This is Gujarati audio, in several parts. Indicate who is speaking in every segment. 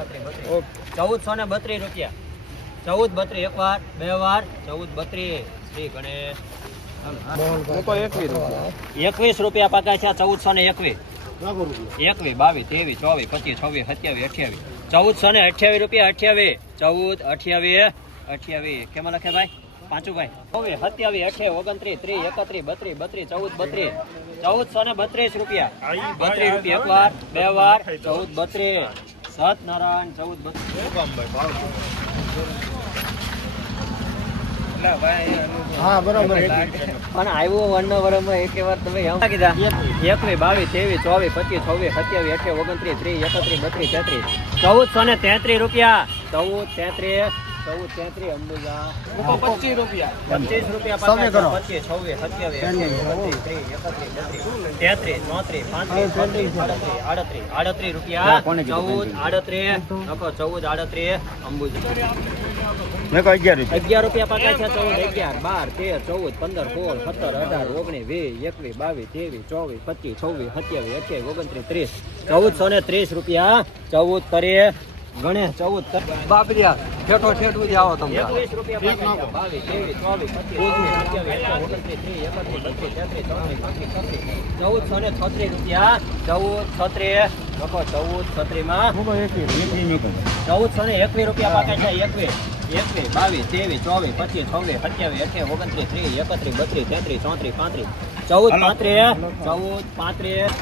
Speaker 1: બત્રીસ ચૌદસો ને બત્રીસ રૂપિયા. ચૌદ બત્રીસ એક વાર બે વાર ચૌદ બત્રીસ. શ્રી ગણેશ
Speaker 2: એકવીસ રૂપિયા.
Speaker 1: પાકા છે ચૌદસો ને એકવીસ. એકવીસ બાવીસ ત્રેવીસ ચોવીસ પચીસ છવ્વીસ સત્યાવીસ અઠ્યાવીસ. ચૌદસો ને અઠ્યાવીસ રૂપિયા અઠ્યાવીસ. ચૌદ અઠ્યાવીસ અઠ્યાવીસ. કેમાં લખે ભાઈ? પાંચું ભાઈ. ચોવીસ સત્યાવીસ અઠ્યાવીસ ઓગણત્રીસ ત્રીસ એકત્રીસ બત્રીસ બત્રીસ ચૌદ બત્રીસ. ચૌદસો ને બત્રીસ રૂપિયા. બત્રીસ રૂપિયા એક વાર બે વાર ચૌદ બત્રીસ. સતનારાયણ ચૌદ
Speaker 2: હા બરાબર
Speaker 1: પણ આવ્યો વન વરમાં એક વાર તમે એમ કીધા એકવીસ બાવીસ ત્રેવીસ ચોવીસ પચીસ છવ્વીસ સત્યાવીસ અઠ્યાવીસ ઓગણત્રીસ ત્રીસ એકત્રીસ બત્રીસ તેત્રીસ. ચૌદસો ને તેત્રીસ રૂપિયા. ચૌદ તેત્રીસ ચૌદ તેત્રીસ અંબુજા
Speaker 2: પચીસ રૂપિયા.
Speaker 1: પચીસ રૂપિયા
Speaker 2: તમે કરો.
Speaker 1: પાકા પચીસ છવ્વીસ સત્યાવીસ અઠ્યાવીસ ઓગણત્રીસ ત્રીસ એકત્રીસ બત્રીસ તેત્રીસ ચોત્રીસ પાંત્રીસ છત્રીસ આડત્રીસ આડત્રીસ આડત્રીસ રૂપિયા ચૌદ આડત્રીસ લખો ચૌદ આડત્રીસ અંબુજા.
Speaker 2: મેં કહો અગિયાર રૂપિયા.
Speaker 1: અગિયાર રૂપિયા પાકા છે ચૌદ અગિયાર બાર તેર ચૌદ પંદર સોળ સત્તર અઢાર ઓગણીસ વીસ એકવીસ બાવીસ ત્રેવીસ ચોવીસ પચીસ છવ્વીસ સત્યાવીસ અઠ્યાવીસ ઓગણત્રીસ ત્રીસ. ચૌદસો ને ત્રીસ રૂપિયા ચૌદ કરીએ. ગણેશ ચૌદ
Speaker 2: બાબરિયા ઠેઠો ઠેઠું જ આવો તમે.
Speaker 1: ચૌદસો ને છત્રીસ રૂપિયા. ચૌદ છત્રીસ. લખો ચૌદ છત્રીસમાં.
Speaker 2: હું તો એકવીસ એકવીસ
Speaker 1: ચૌદસો ને એકવીસ રૂપિયા પાકે છે એકવીસ. એકવીસ બાવીસ ત્રેવીસ ચોવીસ પચીસ છવ્વીસ સત્યાવીસ અઠ્યાવીસ ઓગણત્રીસ ત્રીસ એકત્રીસ બત્રીસ તેત્રીસ ચોત્રીસ પાંત્રીસ. ચૌદ પાંત્રીસ ચૌદ પાંત્રીસ.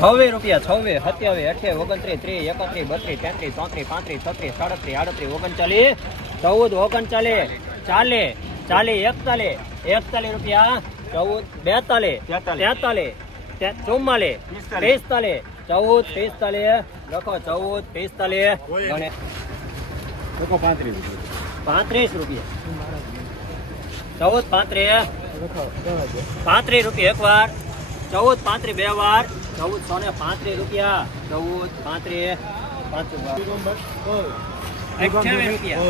Speaker 1: છવ્વીસ રૂપિયા છવ્વીસ સત્યાવીસ અઠ્યાવીસ ઓગણત્રીસ ત્રીસ એકત્રીસ બત્રીસ તેત્રીસ ચોત્રીસ પાંત્રીસ છત્રીસ સાડત્રીસ આડત્રીસ ઓગણચાલીસ ચૌદ ઓગણચાલીસ ચાલીસ ચાલીસ એકતાલીસ એકતાલીસ રૂપિયા ચૌદ બેતાલીસ તેતાલીસ ચુમ્માલીસ પિસ્તાલીસ. ચૌદ પિસ્તાલીસ લખો ચૌદ પિસ્તાલીસ
Speaker 2: અને પાંત્રીસ.
Speaker 1: પાંત્રીસ રૂપિયા. ચૌદ પાંત્રીસ પાંત્રીસ રૂપિયા એક વાર. ચૌદ પાંત્રીસ બે વાર. ચૌદસો ને પાંત્રીસ રૂપિયા. ચૌદ પાંત્રીસ. અઠ્યાવીસ રૂપિયા.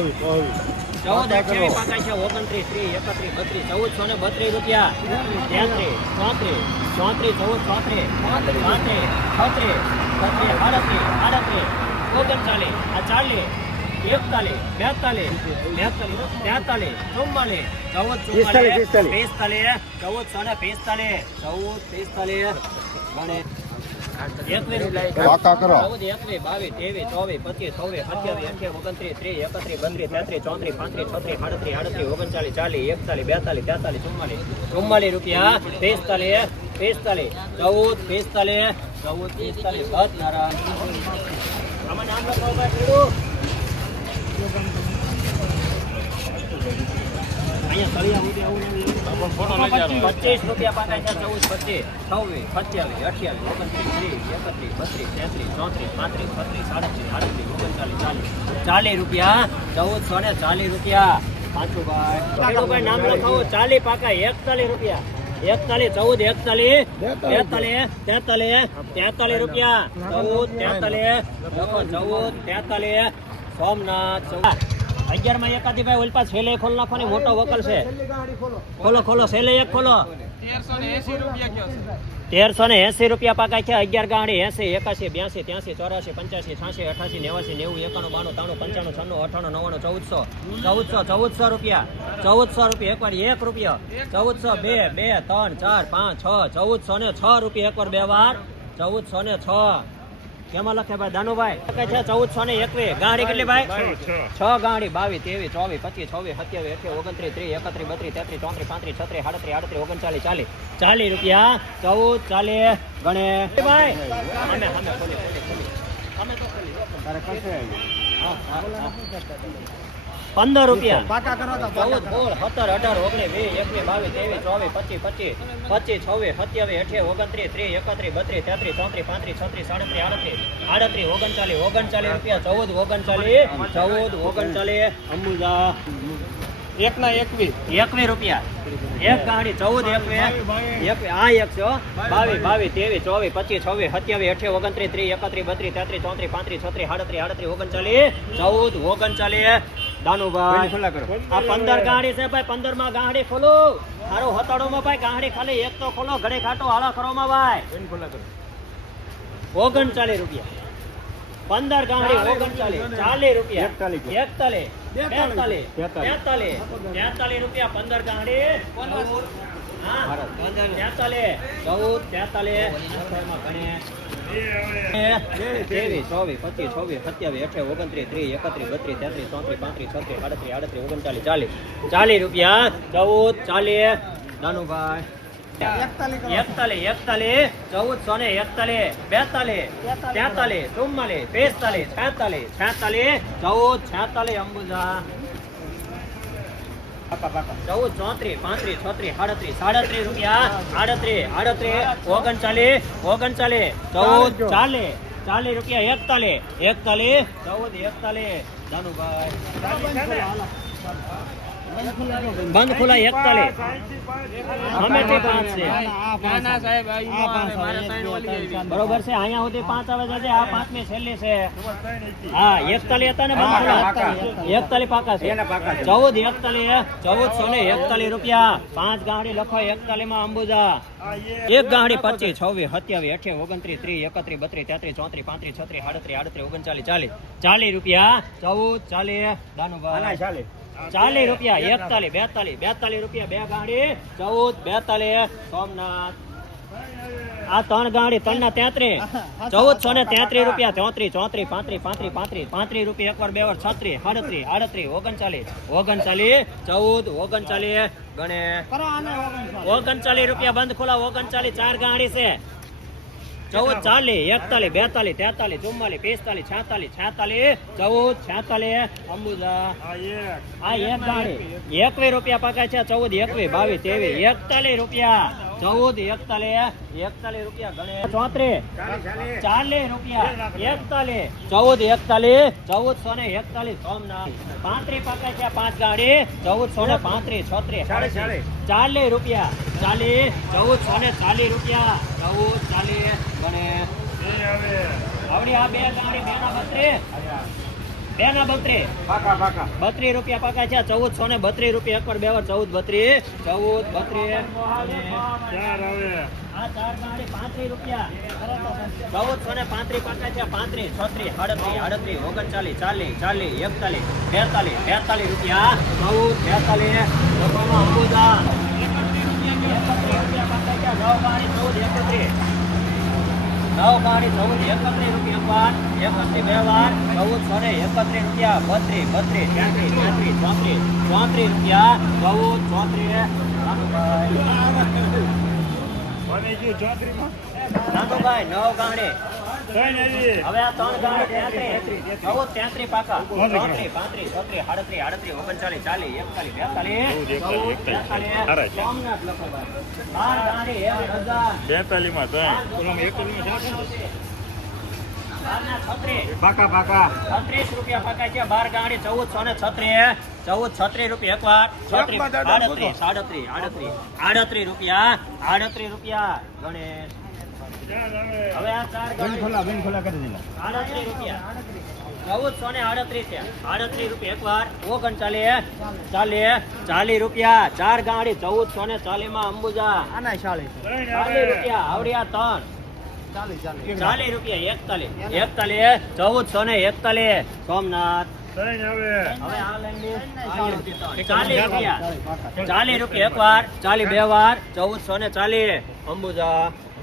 Speaker 1: ચૌદ અઠ્યાવીસ છે ઓગણત્રીસ, ત્રીસ, એકત્રીસ, બત્રીસ ચૌદસો ને બત્રીસ રૂપિયા. તેત્રીસ ચોત્રીસ ચોત્રીસ, ચૌદ, ચોત્રીસ, પાંત્રીસ, છત્રીસ છત્રીસ આડત્રીસ આડત્રીસ, ઓગણચાલીસ, આ ચાલીસ. એકતાલીસ બેતાલીસ બેતાલીસ તેતાલીસ ચુમ્માલીસ ચૌદ ચુમ્માલીસ
Speaker 2: પિસ્તાલીસ.
Speaker 1: પિસ્તાલીસ ચૌદસો ને પિસ્તાલીસ ચૌદ પિસ્તાલીસ ગણે ચૌદ ચુમ્માલીસ રૂપિયા પિસ્તાલીસ પિસ્તાલીસ ચૌદ પિસ્તાલીસ ચૌદ પિસ્તાલીસ સત નારાયણ આમાં નામ લખો ભાઈ થોડું અહીંયા તળિયા ઉડે આવું પચીસ રૂપિયા છે ચૌદ પચીસ છવ્વીસ સત્યાવીસ અઠ્યાવીસ ઓગણત્રીસ ત્રીસ એકત્રીસ બત્રીસ તેત્રીસ ચોત્રીસ પાંત્રીસ છત્રીસ સાડત્રીસ ઓગણચાલીસ ચાલીસ ચાલીસ રૂપિયા ચૌદસો ને ચાલીસ રૂપિયા પાછું ભાઈ ખેડૂભાઈ નામ લખાવો ચાલીસ પાકા એકતાલીસ રૂપિયા એકતાલીસ ચૌદ એકતાલીસ તેતાલીસ તેતાલીસ તેતાલીસ રૂપિયા ચૌદ તેતાલીસ ચૌદ તેતાલીસ સોમનાથ ચૌદ અગિયારમાં એકાદી ભાઈ ઓલપા છેલે ખોલ નાખો મોટો વકલ છે. ખોલો ખોલો છેલે એક ખોલો. તેરસો ને એસી રૂપિયા પાકા છે અગિયાર ગાડી એસી, એકાસી, બ્યાસી, ત્યાસી, ચોરાસી, પંચ્યાસી છાસી અઠાસી, નેવાસી, નેવું, એકાણું, બાણું, ત્રાણું, પંચાણું, છન્નું, અઠાણું, નવ્વાણું, ચૌદસો. ચૌદસો ચૌદસો રૂપિયા. ચૌદસો રૂપિયા એકવાર એક રૂપિયો. ચૌદસો બે બે, ત્રણ, ચાર, પાંચ, છ, ચૌદસો ને છ રૂપિયા એકવાર બે વાર. ચૌદસો ને છ. કેમાં લખે ભાઈ? દાનુભાઈ લખે છે ચૌદસો ને એકવીસ. ગાડી કેટલી ભાઈ? છ. ગાડી બાવીસ ત્રેવીસ ચોવીસ પચીસ છવ્વીસ સત્યાવીસ અઠ્યાવીસ ઓગણત્રીસ ત્રીસ એકત્રીસ બત્રીસ તેત્રીસ ચોત્રીસ પાંત્રીસ છત્રીસ સાડત્રીસ આડત્રીસ ઓગણચાલીસ ચાલીસ. ચાલીસ રૂપિયા ચૌદ ચાલીસ ગણે. ભાઈ! અમે અમે તો હા, હા. પંદર રૂપિયા.
Speaker 2: પાકા કરો તો
Speaker 1: ચૌદ સોળ સત્તર અઢાર ઓગણીસ વીસ એકવીસ બાવીસ ત્રેવીસ ચોવીસ પચીસ પચીસ પચીસ છવ્વીસ સત્યાવીસ અઠ્યાવીસ ઓગણત્રીસ ત્રીસ એકત્રીસ બત્રીસ તેત્રીસ ચોત્રીસ પાંત્રીસ છત્રીસ સાડત્રીસ આડત્રીસ આડત્રીસ ઓગણચાલીસ ઓગણચાલીસ રૂપિયા ચૌદ ઓગણચાલીસ ચૌદ ઓગણચાલીસ અંબુજા.
Speaker 2: એક ના એકવીસ.
Speaker 1: એકવીસ રૂપિયા. એક ગાડી ચૌદ એકવીસ એક આ એક છે. બાવીસ બાવીસ ત્રેવીસ ચોવીસ પચીસ છવ્વીસ સત્યાવીસ અઠ્યાવીસ ઓગણત્રીસ ત્રીસ એકત્રીસ બત્રીસ તેત્રીસ ચોત્રીસ પાંત્રીસ છત્રીસ આડત્રીસ આડત્રીસ ઓગણચાલીસ ચૌદ ઓગણચાલીસ. દાનુભાઈ આ પંદર ગાડી છે ભાઈ પંદરમાં ગાડી ખોલો. હતાડો માં ભાઈ ગાડી ખાલી એક તો ખોલો ઘડે ખાટો કરો માં ભાઈ. ઓગણચાલીસ રૂપિયા. પંદર ગાંડી ઓગણચાલીસ ચાલીસ રૂપિયા.
Speaker 2: એકતાલીસ.
Speaker 1: એકતાલીસ. બેતાલીસ.
Speaker 2: બેતાલીસ.
Speaker 1: રૂપિયા પંદર ગાંડી. હા તેતાલીસ ચૌદ. તેતાલીસ. ત્રેવીસ ચોવીસ પચીસ છવ્વીસ સત્યાવીસ અઠાવીસ ઓગણત્રીસ ત્રીસ એકત્રીસ બત્રીસ તેત્રીસ ચોત્રીસ પાંત્રીસ છત્રીસ આડત્રીસ આડત્રીસ ઓગણચાલીસ ચાલીસ. ચાલીસ રૂપિયા. ચૌદ ચાલીસ. નાનુભાઈ. એકતાલીસ એકતાલીસ ચૌદસો ને એકતાલીસ બેતાલીસ તેતાલીસ ચુમ્માલીસ પિસ્તાલીસ છેતાલીસ છેતાલીસ ચૌદ છેતાલીસ અંબુજા. ચૌદ ચોત્રીસ પાંત્રીસ છત્રીસ સાડત્રીસ સાડત્રીસ રૂપિયા આડત્રીસ આડત્રીસ ઓગણચાલીસ ઓગણચાલીસ ચૌદ ચાલીસ ચાલીસ રૂપિયા એકતાલીસ એકતાલીસ ચૌદ એકતાલીસ. જાનુભાઈ. બંધ ખુલા એકતાલીસ અમે તે પાંચ છે. બરોબર છે અહીંયા સુધી પાંચ આવે છે આ પાંચમી છેલ્લી છે. હા એકતાલી હતા ને બંધ
Speaker 2: ખુલા
Speaker 1: એકતાલી પાકા છે. ચૌદ એકતાલીસ ચૌદસો ને એકતાલીસ રૂપિયા. પાંચ ગાડી લખો એકતાલી માં અંબુજા. એક ગાડી પચીસ છવ્વીસ સત્યાવીસ અઠ્યાવીસ ઓગણત્રીસ ત્રીસ એકત્રીસ બત્રીસ તેત્રીસ ચોત્રીસ પાંત્રીસ છત્રીસ આડત્રીસ આડત્રીસ ઓગણચાલીસ ચાલીસ. ચાલીસ રૂપિયા. ચૌદ ચાલીસ દાનુભાઈ
Speaker 2: ચાલે.
Speaker 1: ચાલીસ રૂપિયા એકતાલીસ બેતાલીસ બેતાલીસ રૂપિયા બે ગાડી ચૌદ બેતાલીસ સોમનાથ. આ ત્રણ ગાડી ત્રણ ના તેત્રીસ ચૌદસો ને તેત્રીસ રૂપિયા ચોત્રીસ ચોત્રીસ પાંત્રીસ પાંત્રીસ પાંત્રીસ પાંત્રીસ રૂપિયા એકવાર બે વાર છત્રીસ સાડત્રીસ આડત્રીસ ઓગણચાલીસ ઓગણચાલીસ ચૌદ ઓગણચાલીસ ગણે ઓગણચાલીસ. રૂપિયા બંધ ખોલા ઓગણચાલીસ ચાર ગાડી છે. ચૌદ ચાલીસ એકતાલીસ બેતાલીસ તેતાલીસ ચુમ્માલીસ પિસ્તાલીસ છેતાલીસ છેતાલીસ ચૌદ છેતાલીસ અંબુજા. આ એક. ગાડી. એકવીસ રૂપિયા પકાય છે ચૌદ એકવીસ બાવીસ ત્રેવીસ એકતાલીસ રૂપિયા. ચૌદ એકતાલીસ એકતાલીસ રૂપિયા ગણે. ચોત્રીસ ચાલીસ રૂપિયા એકતાલીસ. ચૌદ એકતાલીસ ચૌદસો ને એકતાલીસ સોમનાથ. પાંત્રીસ પકાય છે પાંચ ગાડી. ચૌદસો ને પાંત્રીસ છોત્રીસ.
Speaker 2: ચાલીસ
Speaker 1: રૂપિયા ચાલીસ ચૌદસો ને ચાલીસ રૂપિયા. ચૌદ ચાલીસ ગણે. આવડી આ બે ગાડી બે ના બત્રીસ. બે ના બત્રી.
Speaker 2: પાકા પાકા.
Speaker 1: બત્રીસ રૂપિયા પાકા છે ચૌદસો ને બત્રી રૂપિયા. એક પર બે વાર ચૌદ બત્રીસ ચૌદ બત્રીસ આ ચાર ગાડી પાંત્રીસ રૂપિયા. ચૌદસો ને પાંત્રીસ પાકા છે પાંત્રીસ છત્રીસ સાડત્રીસ આડત્રીસ ઓગણચાલીસ ચાલીસ ચાલીસ એકતાલીસ બેતાલીસ બેતાલીસ રૂપિયા. ચૌદ બેતાલીસ. અંબુજા. એકત્રીસ રૂપિયા પાકા છે નવ ગાડી ચૌદ એકત્રીસ. નવ પાણી, ચૌદ એકત્રીસ રૂપિયા વાર એકત્રીસ બે વાર ચૌદસો ને એકત્રીસ રૂપિયા, બત્રીસ બત્રીસ ત્યાંત્રીસ ત્યાંત્રીસ ચોત્રીસ ચોત્રીસ રૂપિયા, ચૌદ, ચોત્રીસ નાનુભાઈ નવ ગાડી પાકા છત્રીસ
Speaker 2: પાકા પાકા
Speaker 1: રૂપિયા પકાય છે બાર ગાડી ચૌદસો ને છત્રીસ ચૌદ છત્રીસ રૂપિયા એક વાર આડત્રીસ સાડત્રીસ આડત્રીસ આડત્રીસ રૂપિયા આડત્રીસ રૂપિયા ગણેશ હવે આ ચાર ગાડી.
Speaker 2: ખોલા બેન ખોલા કરી દેલા
Speaker 1: આડત્રીસ રૂપિયા. ચૌદસો ને આડત્રીસ છે. આડત્રીસ રૂપિયા એક વાર ઓગણચાલીસ ચાલીસ ચાલીસ રૂપિયા. ચાર ગાડી ચૌદસો ને ચાલીસમાં અંબુજા.
Speaker 3: આના ચાલીસ.
Speaker 1: ચાલીસ રૂપિયા આવડિયા ત્રણ.
Speaker 3: ચાલીસ ચાલીસ.
Speaker 1: ચાલીસ રૂપિયા એકતાલીસ. એકતાલીસ ચૌદસો ને એકતાલીસ સોમનાથ. હવે. ચાલીસ. રૂપિયા. ચાલીસ. રૂપિયા એક વાર ચાલી બે વાર. ચૌદસો ને ચાલીસ અંબુજા.